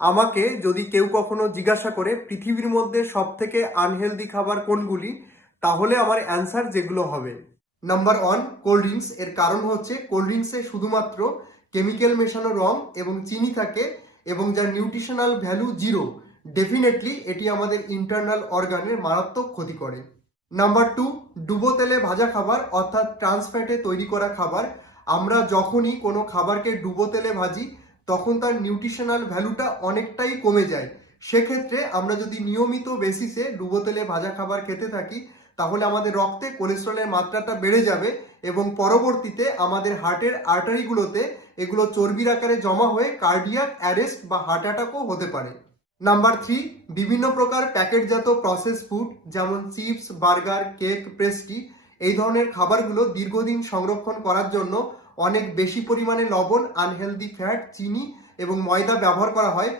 আমাকে যদি কেউ কখনো জিজ্ঞাসা করে পৃথিবীর মধ্যে সব থেকে আনহেলদি খাবার কোনগুলি, তাহলে আমার অ্যান্সার যেগুলো হবে: নাম্বার ওয়ান, কোল্ড ড্রিঙ্কস। এর কারণ হচ্ছে কোল্ড ড্রিঙ্কসে শুধুমাত্র কেমিক্যাল মেশানো রং এবং চিনি থাকে এবং যার নিউট্রিশনাল ভ্যালু জিরো। ডেফিনেটলি এটি আমাদের ইন্টারনাল অর্গানের মারাত্মক ক্ষতি করে। নাম্বার টু, ডুবো তেলে ভাজা খাবার অর্থাৎ ট্রান্স ফ্যাটে তৈরি করা খাবার। আমরা যখনই কোনো খাবারকে ডুবো তেলে ভাজি তখন তার নিউট্রিশনাল ভ্যালুটা অনেকটাই কমে যায়। সেক্ষেত্রে আমরা যদি নিয়মিত বেসিসে ডুবো তেলে ভাজা খাবার খেতে থাকি তাহলে আমাদের রক্তে কোলেস্ট্রলের মাত্রাটা বেড়ে যাবে এবং পরবর্তীতে আমাদের হার্টের আর্টারিগুলোতে এগুলো চর্বির আকারে জমা হয়ে কার্ডিয়াক অ্যারেস্ট বা হার্ট অ্যাটাকও হতে পারে। নাম্বার থ্রি, বিভিন্ন প্রকার প্যাকেটজাত প্রসেস ফুড যেমন চিপস, বার্গার, কেক, পেস্ট্রি, এই ধরনের খাবারগুলো দীর্ঘদিন সংরক্ষণ করার জন্য অনেক বেশি পরিমাণে লবণ, আনহেলদি ফ্যাট, চিনি এবং ময়দা ব্যবহার করা হয়।